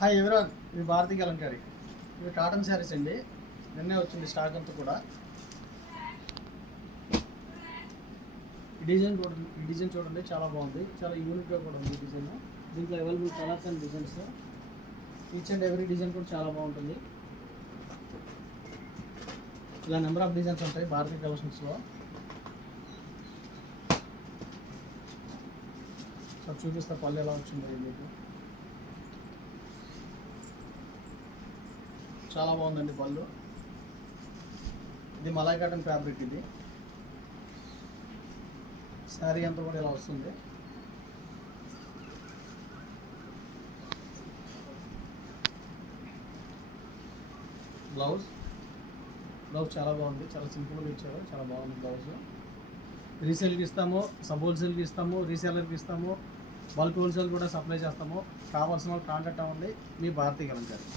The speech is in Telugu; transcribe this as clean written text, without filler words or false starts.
హాయ్ ఎవరోన్, ఇది భారతీ కలంకారీ. ఇవి కాటన్ శారీస్ అండి. నిన్నే వచ్చింది స్టాక్ అంతా కూడా. ఈ డిజైన్ చూడండి, చాలా బాగుంది, చాలా యూనిక్గా కూడా ఉంది ఈ డిజైన్. దీంట్లో available colours and designs, each and every design కూడా చాలా బాగుంటుంది. ఇలా నెంబర్ ఆఫ్ డిజైన్స్ ఉంటాయి భారతీ కలెక్షన్స్లో. సో చూపిస్తా పళ్ళు ఎలా వచ్చిందో మీకు. చాలా బాగుందండి పళ్ళు. ఇది మలై కాటన్ ఫ్యాబ్రిక్. ఇది శారీ అంతా కూడా ఇలా వస్తుంది. బ్లౌజ్ చాలా బాగుంది, చాలా సింపుల్గా ఇచ్చారు, చాలా బాగుంది బ్లౌజ్. రీసేల్కి ఇస్తాము, సబ్ హోల్సేల్కి ఇస్తాము, రీసేలర్కి ఇస్తాము, బల్క్ హోల్సేల్ కూడా సప్లై చేస్తాము. కావాల్సిన వాళ్ళు కాంటాక్ట్ అవ్వండి. మీ భారతీ కలంకారీ.